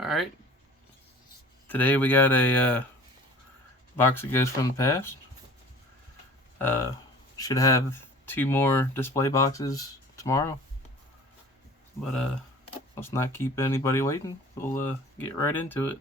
Alright, today we got a box of Ghosts from the Past. Should have 2 more display boxes tomorrow. But let's not keep anybody waiting. We'll get right into it.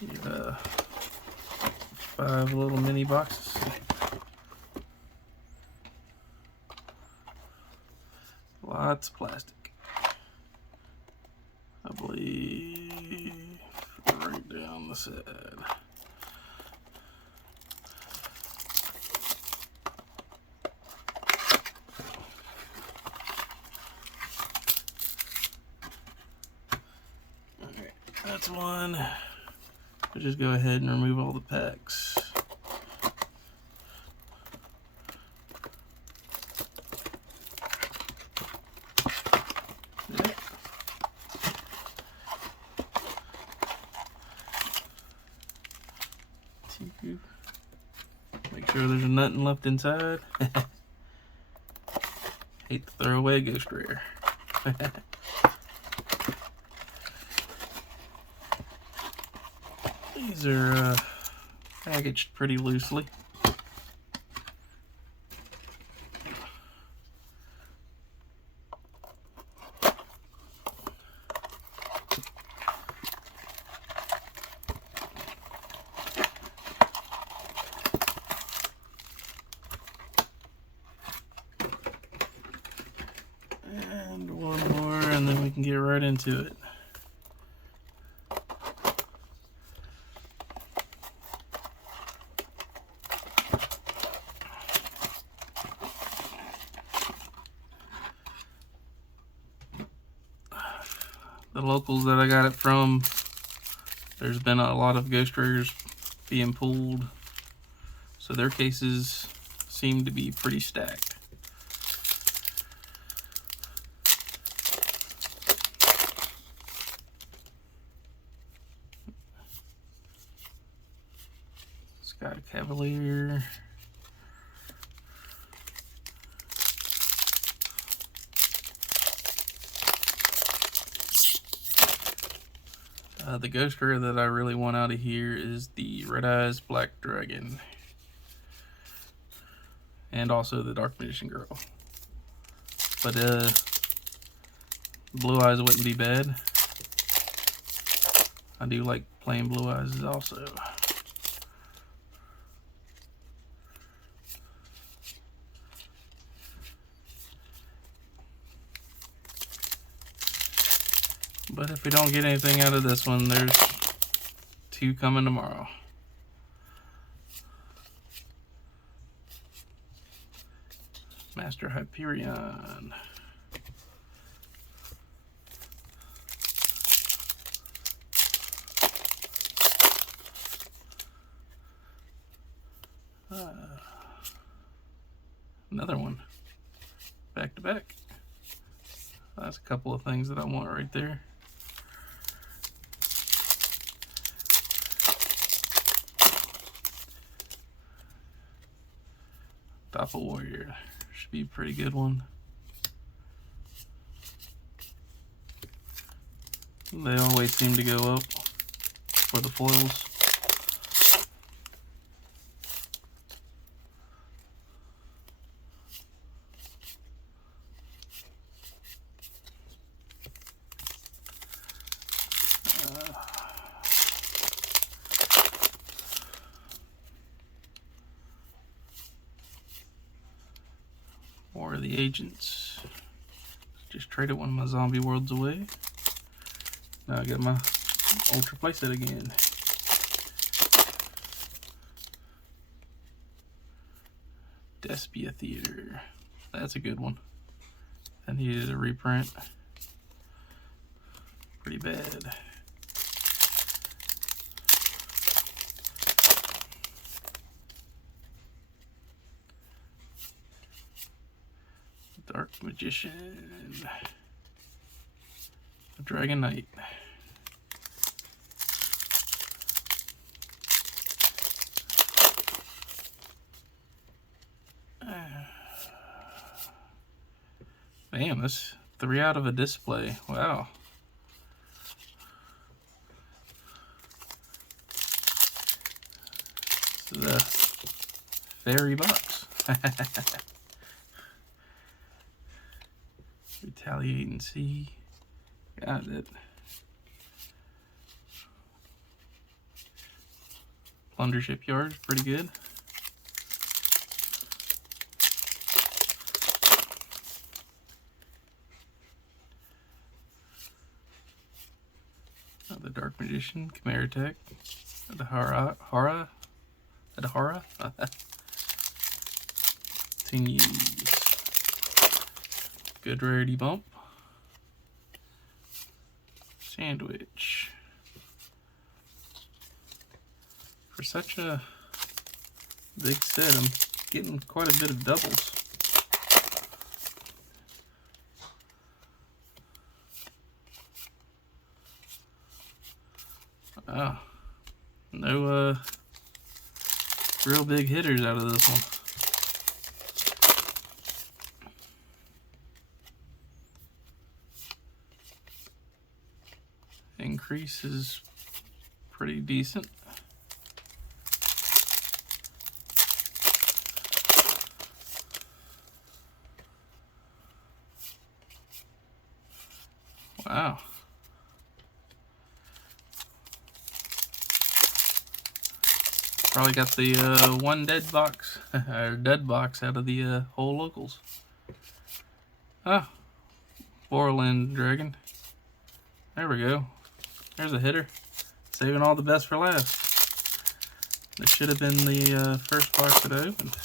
Get 5 little mini boxes. Lots of plastic. I believe right down the side. Alright, that's one. I'll just go ahead and remove all the packs. Make sure there's nothing left inside. Hate to throw away a ghost rare. These are packaged pretty loosely. And one more, and then we can get right into it. The locals that I got it from, there's been a lot of ghost rares being pulled, so their cases seem to be pretty stacked. Sky Cavalier. The ghost rare that I really want out of here is the Red Eyes Black Dragon. And also the Dark Magician Girl. But Blue Eyes wouldn't be bad. I do like playing Blue Eyes also. But if we don't get anything out of this one, there's 2 coming tomorrow. Master Hyperion. Another one. Back to back. That's a couple of things that I want right there. Doppel Warrior should be a pretty good one. They always seem to go up for the foils. Or the Agents. Just traded one of my Zombie Worlds away. Now I got my Ultra playset again. Despia Theater. That's a good one. I needed a reprint. Pretty bad. Dark Magician. Dragon Knight. Man, that's 3 out of a display. Wow. This is a fairy box. Retaliate and see. Got it. Plunder Shipyard, pretty good. The Dark Magician, Chimera Tech, Adhara, Continues. Good rarity bump. Sandwich. For such a big set, I'm getting quite a bit of doubles. Wow. No real big hitters out of this one. Increase is pretty decent. Wow. Probably got the one dead box, or dead box out of the whole locals. Ah, Borland Dragon. There we go. There's a hitter. Saving all the best for last. This should have been the first box that I opened.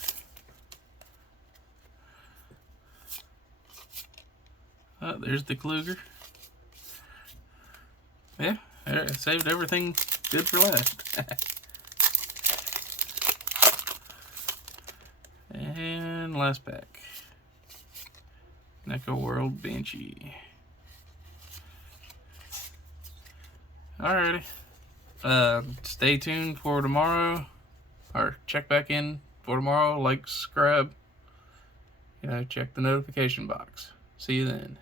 There's the Kluger. Yeah, I saved everything good for last. And last pack. NECA World Banshee. Alrighty. Stay tuned for tomorrow. Or check back in for tomorrow. Like, subscribe. Check the notification box. See you then.